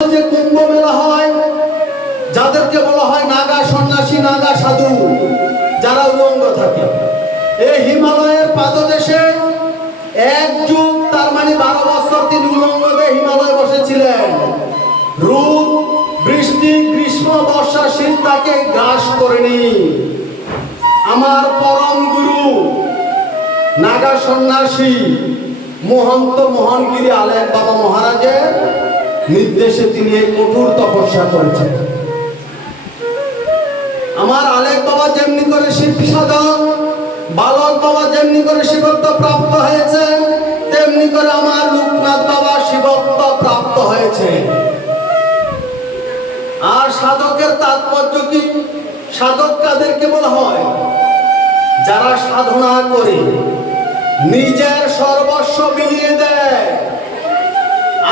যে কুম্ভ মেলা হয়, যাদেরকে বলা হয় নাগা সন্ন্যাসী, নাগা সাধু, যারা উলঙ্গ থাকে, এই হিমালয়ের পাদদেশে এক যুগ, তার মানে বারো বছর তিনি উলঙ্গতে হিমালয়ে বসেছিলেন। রূপ, বৃষ্টি, গ্রীষ্ম, বর্ষা, শীত তাকে গ্রাস করেনি। আমার পরম গুরু, নাগা সন্ন্যাসী, মহন্ত মোহনগিরি আলেন বাবা মহারাজের নির্দেশে তিনি এই কঠোর তপস্যা করেছেন। আমার আলেক বাবা যেমনি করে শিব সাধক, বালক বাবা যেমনি করে শিবত্ব প্রাপ্ত হয়েছে, তেমনি করে আমার লোকনাথ বাবা শিবত্ব প্রাপ্ত হয়েছে। আর সাধকের তাৎপর্য কি? সাধক কাদেরকে বলা হয়? যারা সাধনা করে, নিজের সর্বস্ব মিলিয়ে দেয়।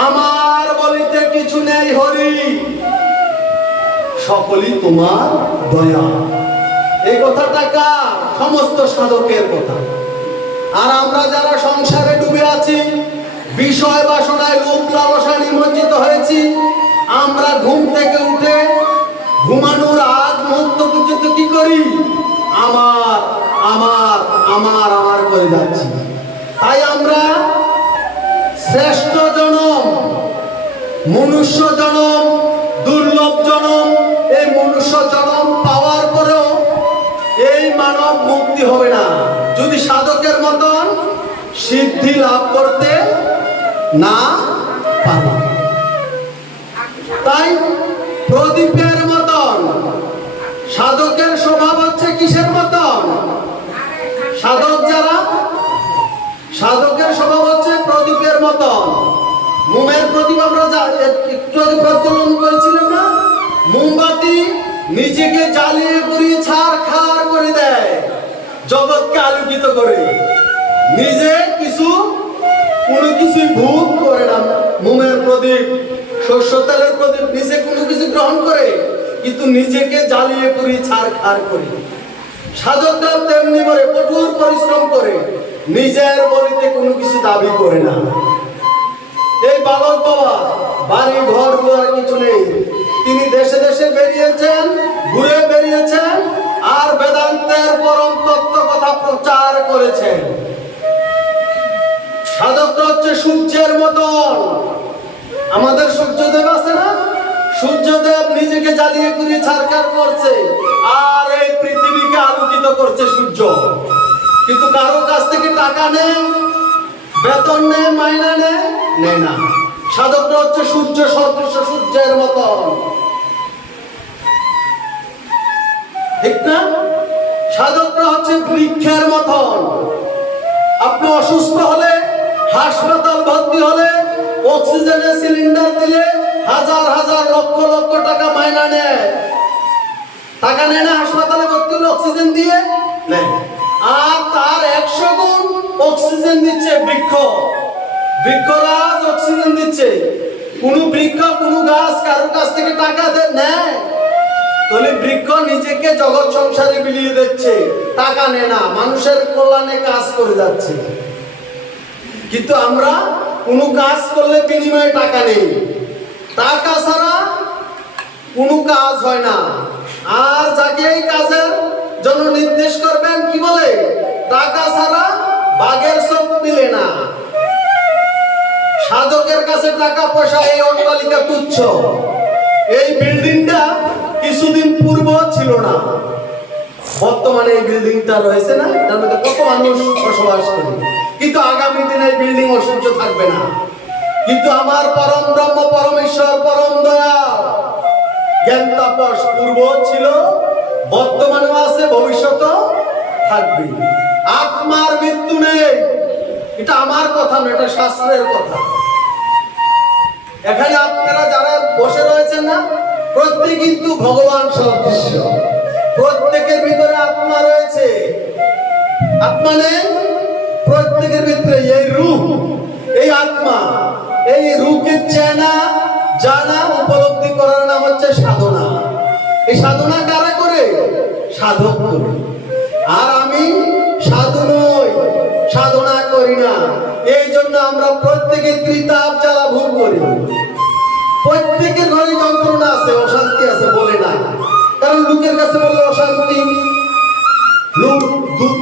আমার বলিতে কিছু নেই হরি। সকলই তোমার দয়া। এই কথাটা কার? সমস্ত সাধকের কথা। আর আমরা যারা সংসারে ডুবে আছি, বিষয় বাসনায় লোভ লালসায় নিমজ্জিত হয়েছি, আমরা ঘুম থেকে উঠে ঘুমানোর আগ মুহূর্ত পর্যন্ত কি করি? আমার আমার আমার আমার করে যাচ্ছি। তাই আমরা শ্রেষ্ঠ মনুষ্য জনম, দুর্লভ জনম, এই মনুষ্য জনম পাওয়ার পরেও এই মানব মুক্তি হবে না। যদি সাধকের মতন সিদ্ধি লাভ করতে না পারে। তাই প্রদীপের মতন, সাধকের স্বভাব হচ্ছে কিসের মতন? সাধক যারা, সাধকের স্বভাব হচ্ছে প্রদীপের মতন। মোমের প্রদীপ আমরা একটু আগে প্রজ্বলন করেছিলাম না? মোমবাতি নিজেকে জ্বালিয়ে পুড়িয়ে ছাড় খার করে দেয়, জগৎকে আলোকিত করে। নিজে কিছু, কোনো কিছুই ভোগ করে না মোমের প্রদীপ। শস্য তেলের প্রদীপ নিজে কোনো কিছু গ্রহণ করে, কিন্তু নিজেকে জ্বালিয়ে পুড়িয়ে ছাড় খার করে। সাধকরাও তেমনি করে কঠোর পরিশ্রম করে, নিজের বলিতে কোনো কিছু দাবি করে না। বাড়ি ঘর দুয়ার কিছু নেই। তিনি দেশে দেশে বেরিয়েছেন, ঘুরে বেরিয়েছেন, আর বেদান্তের পরম তত্ত্ব কথা প্রচার করেছেন। সাধকরা হচ্ছে সূর্যের মতন। আমাদের সূর্যদেব আছে না? সূর্যদেব নিজেকে জ্বালিয়ে পুড়িয়ে ছাড়কার করছে, আর এই পৃথিবীকে আলোকিত করছে সূর্য। কিন্তু কারও কাছ থেকে টাকা নেই বেতন নেই মাইনা নেই নেয় না। সাধকরা হচ্ছে সূর্য সদৃশ সূর্যের মতন ঠিক না? সাধকরা হচ্ছে বৃক্ষের মতন আপনি অসুস্থ হলে, হাসপাতাল ভর্তি হলে, অক্সিজেনের সিলিন্ডার দিলে হাজার হাজার লক্ষ লক্ষ টাকা মাইনা নেয়। টাকা নেয় না, হাসপাতালে ভর্তি হলে অক্সিজেন দিয়ে? নেয়। আর তার একশো গুণ অক্সিজেন দিচ্ছে বৃক্ষ। বৃক্ষরাজ অক্সিজেন দিচ্ছে। কোনো বৃক্ষ, কোনো গাছ কারোর কাছ থেকে টাকা নেয়। তাহলে বৃক্ষ নিজেকে জগৎ সংসারে বিলিয়ে দিচ্ছে। টাকা নেয় না, মানুষের কল্যাণে কাজ করে যাচ্ছে। কিন্তু আমরা কোনো কাজ করলে বিনিময়ে টাকা নেই। টাকা ছাড়া কোনো কাজ হয় না। আর যাকে এই কাজের জন্য নির্দেশ করবেন, কি বলে? টাকা ছাড়া বাঘের চোখ মিলে না। সাধকের কাছে টাকা পয়সা এই অট্টালিকা তুচ্ছ। এই বিল্ডিংটা কিছুদিন পূর্ব ছিল না। বর্তমানে এই বিল্ডিংটা রয়েছে না, এটার মধ্যে কত মানুষ বসবাস করে। কিন্তু আগামী দিনে এই বিল্ডিং অসহ্য থাকবে না। কিন্তু আমার পরম ব্রহ্ম, পরমেশ্বর, পরম দয়া জ্ঞান তাপস পূর্ব ছিল, বর্তমানেও আছে, ভবিষ্যতেও থাকবে। আত্মার মৃত্যু নেই। এটা আমার কথা না এটা শাস্ত্রের কথা। এখানে আপনারা যারা বসে রয়েছেন না, প্রত্যেক কিন্তু ভগবান সদৃশ্য। প্রত্যেকের ভিতরে আত্মা রয়েছে। আত্মা নেই, প্রত্যেকের ভিতরে এই রূপ, এই আত্মা। এই রূপকে চেনা, জানা, উপলব্ধি করার নাম হচ্ছে সাধনা। এই সাধনা কারা করে? সাধক করে। আর আমি করি না। এই জন্য আমরা প্রত্যেকে ত্রিতাপ জ্বালা ভুল করি। প্রত্যেকের ঘরে যন্ত্রণা আছে, অশান্তি আছে বলে না কারণ লোকের কাছে বললে অশান্তি। লোক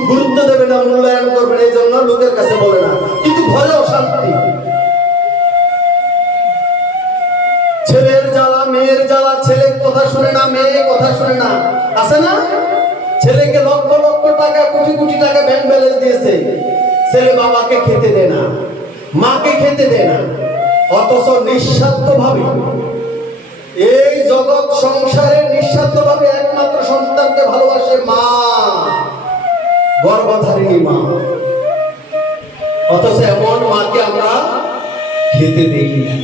গুরুত্ব দেবে না, মূল্যায়ন করবে না এই জন্য লোকের কাছে বলে না। কিন্তু ঘরে অশান্তি। ছেলের জ্বালা, মেয়ের জ্বালা, ছেলে কথা শুনে না, মেয়ে কথা শুনে না। আছে না? ছেলেকে লক্ষ লক্ষ টাকা, কোটি কোটি টাকা ব্যাংক ব্যালেন্স দিয়েছে। ছেলে বাবাকে খেতে দেয় না, মাকে খেতে দেয় না, অথচ নিঃস্বার্থ ভাবে এই জগৎ সংসারে নিঃস্বার্থ ভাবে একমাত্র সন্তানকে ভালোবাসে মা, গর্ভধারিণী মা। অথচ এমন মাকে আমরা খেতে দেই না।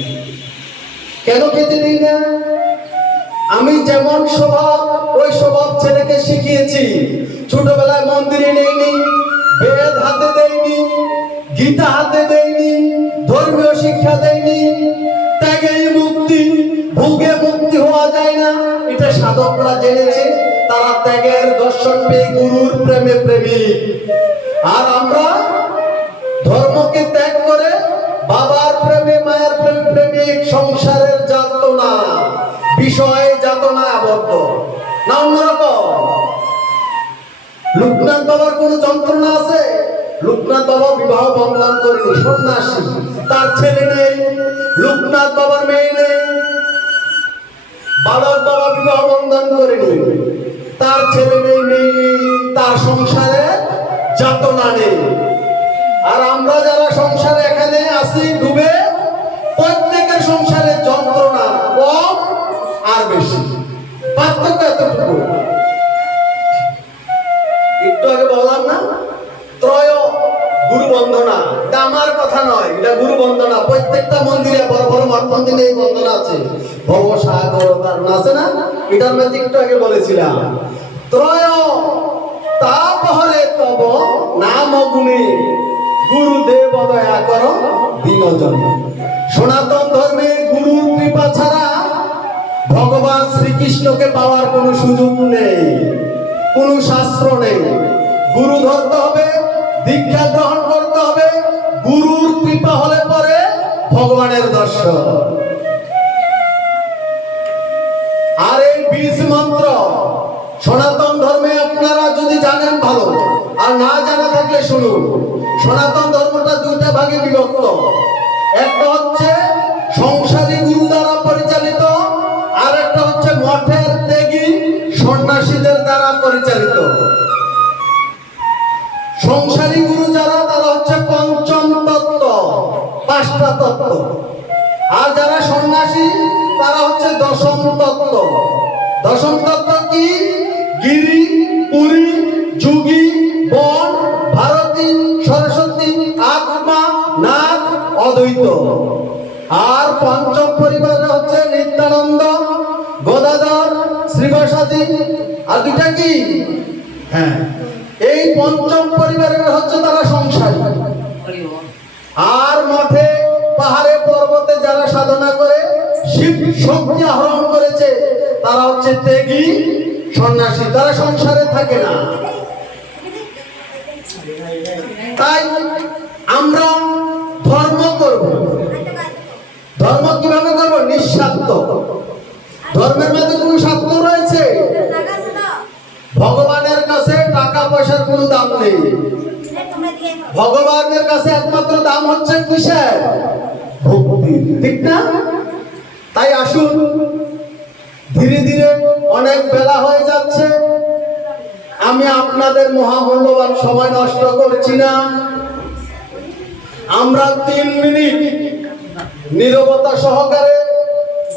কেন খেতে দিই না? আমি যেমন স্বভাব, ওই স্বভাব ছেলেকে শিখিয়েছি। ছোটবেলায় মন্দিরে নেইনি দেয়নি গীতা হাতে দেয়নি, ধর্মীয় শিক্ষা দেয়নি ত্যাগেই মুক্তি, ভোগে মুক্তি হওয়া যায় না। এটা সাধকরা জেনেছে, তারা ত্যাগের দর্শন পেয়ে গুরুর প্রেমে প্রেমিক আর আমরা ধর্মকে ত্যাগ করে বাবার প্রেমে, মায়ের প্রেমে প্রেমিক সংসারের যাতনা, বিষয়ে যাতনা আবদ্ধ। না অন্যরকম লোকনাথ বাবার কোনো যন্ত্রণা আছে? লোকনাথ বাবা বিবাহ বন্ধন করেনি, সন্ন্যাসী। তার ছেলে নেই লোকনাথ বাবার মেয়ে নেই। বালক বাবা বিবাহ বন্ধন করেনি, তার ছেলে নেই, মেয়ে নেই, তার সংসারে যাতনা নেই। আর আমরা যারা সংসারে এখানে আসি ডুবে এটা গুরু বন্দনা, প্রত্যেকটা মন্দিরে বড় বড় মঠ মন্দিরে এই বন্দনা আছে। ভব সাগর তার আছে না? এটার মধ্যে একটু আগে বলেছিলাম। ত্রয় তাপহরে তব নাম গুণে। গুরুদেব দয়া কর দিনজন সনাতন ধর্মে গুরুর কৃপা ছাড়া ভগবান শ্রীকৃষ্ণকে পাওয়ার কোনো সুযোগ নেই, কোনো শাস্ত্র নেই। গুরু ধরতে হবে, দীক্ষা গ্রহণ করতে হবে সন্ন্যাসী তারা হচ্ছে দশম তত্ত্ব। দশম তত্ত্ব কি? গিরি, পুরী, যুগী, বন, ভারতী, সরস্বতী, আত্মা নাথ অদ্বৈত। আর পঞ্চম পরিবারে হচ্ছে নিত্যানন্দ, গদাধর শ্রীবাসাদি আর দুটা কি? হ্যাঁ। এই পঞ্চম পরিবারের হচ্ছে তারা সংসারী। আর মঠে পাহাড়ে শক্তি আহরণ করেছে, তারা হচ্ছে ত্যাগী সন্ন্যাসী, তারা সংসারে থাকে না। তাই আমরা ধর্ম করব। ধর্ম কীভাবে করব? নিঃস্বার্থ। ধর্মের মধ্যে কোনো স্বার্থ রয়েছে? ভগবানের কাছে টাকা পয়সার কোনো দাম নেই। ভগবানের কাছে একমাত্র দাম হচ্ছে কিসের? ভক্তি ঠিক না? তাই আসুন। ধীরে ধীরে অনেক বেলা হয়ে যাচ্ছে। আমি আপনাদের মহামূল্যবান সময় নষ্ট করছি না। আমরা তিন মিনিট নীরবতা সহকারে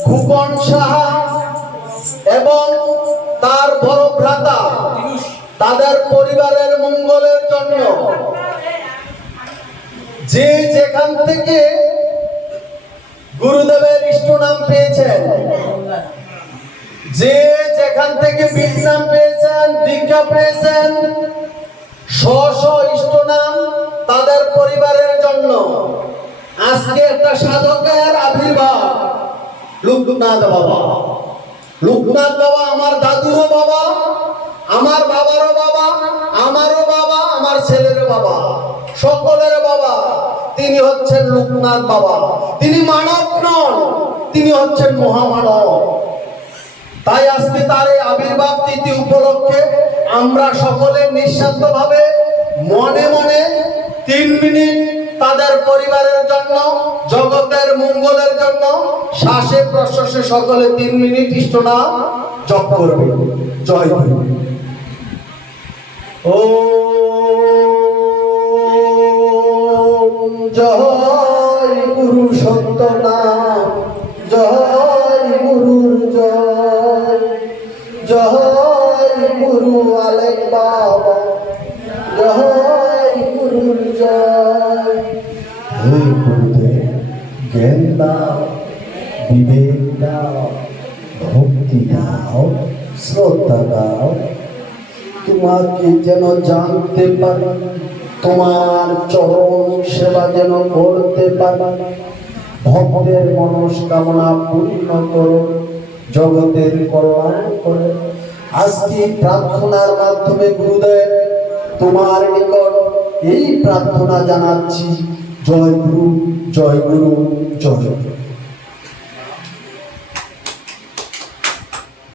খুপন সাহা এবং তার বড় ভ্রাতা, তাদের পরিবারের মঙ্গলের জন্য যে যেখান থেকে গুরুদেবের ইষ্ট নাম পেয়েছেন। যে যেখান থেকে বীজ নাম পেয়েছেন দীক্ষা পেয়েছেন স্ব ইষ্ট নাম তাদের পরিবারের জন্য। আজকে একটা সাধকের আবির্ভাব, লোকনাথ বাবা। লোকনাথ বাবা আমার দাদুরও বাবা, আমার বাবারও বাবা, আমারও বাবা, আমার ছেলেরও বাবা সকলের বাবা। তিনি হচ্ছেন লোকনাথ বাবা। তিনি মানব নন, তিনি হচ্ছেন মহামানব। তাই আজকে তার এই আবির্ভাব তিথি উপলক্ষে আমরা সকলে নিঃস্বার্থভাবে মনে মনে তিন মিনিট তাদের পরিবারের জন্য, জগতের মঙ্গলের জন্য শ্বাসে প্রশ্বাসে সকলে তিন মিনিট ইষ্টনা জপ করবে। জয় ও জয় গুরু সত্য নাম জয় গুরু জয় জয় গুরু আলেক বাবা, জয় গুরু জয়। হে গুরুদেব, জ্ঞান দাও, বিবেক দাও, ভক্তি দাও, শ্রদ্ধা দাও। তোমাকে যেন জানতে পারি তোমার চরণ সেবা যেন করতে পারি। ভক্তের মনস্কামনা পূর্ণ করো, জগতের কল্যাণ করে। আজকে প্রার্থনার মাধ্যমে গুরুদেব, তোমার নিকট এই প্রার্থনা জানাচ্ছি। জয় গুরু জয় গুরু জয় গুরু।